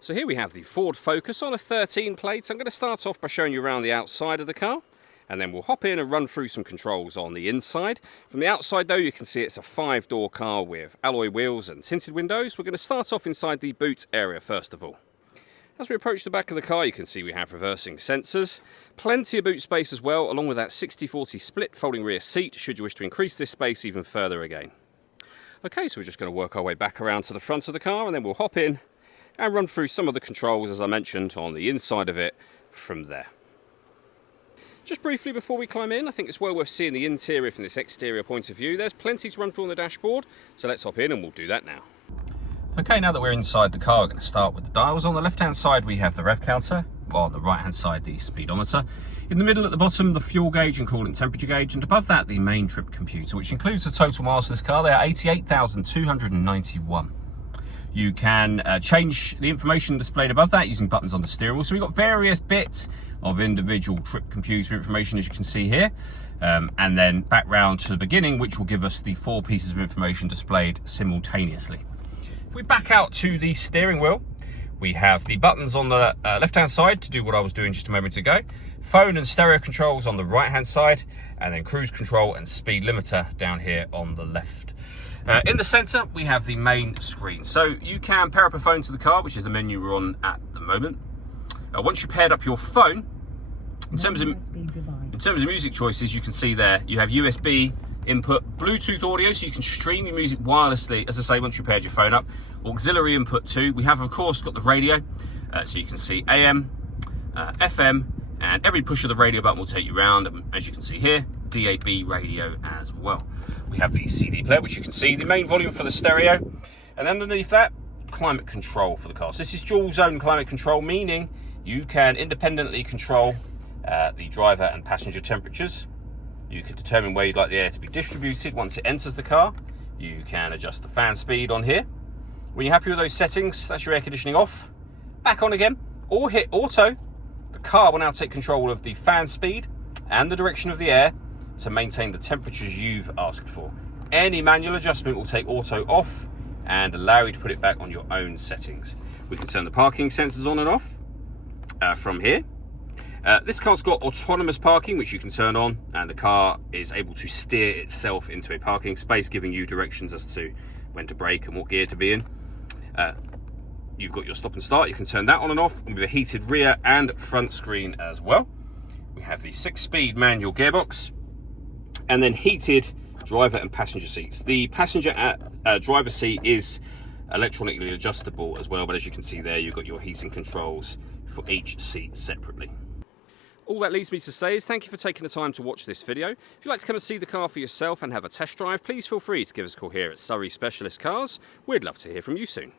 So here we have the Ford Focus on a 13 plate. I'm going to start off by showing you around the outside of the car, and then we'll hop in and run through some controls on the inside. From the outside though, you can see it's a 5-door car with alloy wheels and tinted windows. We're going to start off inside the boot area first of all. As we approach the back of the car, you can see we have reversing sensors, plenty of boot space as well, along with that 60/40 split folding rear seat should you wish to increase this space even further again. Okay, so we're just going to work our way back around to the front of the car, and then we'll hop in and run through some of the controls, as I mentioned, on the inside of it from there. Just briefly before we climb in, I think it's well worth seeing the interior from this exterior point of view. There's plenty to run through on the dashboard, so let's hop in and we'll do that now. Okay, now that we're inside the car, we're going to start with the dials. On the left-hand side, we have the rev counter, while on the right-hand side, the speedometer. In the middle at the bottom, the fuel gauge and coolant temperature gauge, and above that, the main trip computer, which includes the total miles for this car. They are 88,291. You can change the information displayed above that using buttons on the steering wheel. So we've got various bits of individual trip computer information, as you can see here. And then back round to the beginning, which will give us the 4 pieces of information displayed simultaneously. If we back out to the steering wheel, we have the buttons on the left-hand side to do what I was doing just a moment ago. Phone and stereo controls on the right-hand side, and then cruise control and speed limiter down here on the left. In the centre, we have the main screen. So you can pair up a phone to the car, which is the menu we're on at the moment. Once you paired up your phone, in terms of music choices, you can see there, you have USB input, Bluetooth audio, so you can stream your music wirelessly, as I say, once you paired your phone up. Auxiliary input too. We have, of course, got the radio, so you can see AM, FM, and every push of the radio button will take you around, as you can see here. DAB radio as well. We have the CD player, which you can see, the main volume for the stereo, and underneath that, climate control for the car. So this is dual zone climate control, meaning you can independently control the driver and passenger temperatures. You can determine where you'd like the air to be distributed once it enters the car. You can adjust the fan speed on here. When you're happy with those settings, that's your air conditioning off. Back on again, or hit auto. The car will now take control of the fan speed and the direction of the air to maintain the temperatures you've asked for. Any manual adjustment will take auto off and allow you to put it back on your own settings. We can turn the parking sensors on and off from here. This car's got autonomous parking, which you can turn on, and the car is able to steer itself into a parking space, giving you directions as to when to brake and what gear to be in. You've got your stop and start. You can turn that on and off, and with a heated rear and front screen as well. We have the 6-speed manual gearbox, and then heated driver and passenger seats. The passenger driver seat is electronically adjustable as well, but as you can see there, you've got your heating controls for each seat separately. All that leaves me to say is thank you for taking the time to watch this video. If you'd like to come and see the car for yourself and have a test drive, please feel free to give us a call here at Surrey Specialist Cars. We'd love to hear from you soon.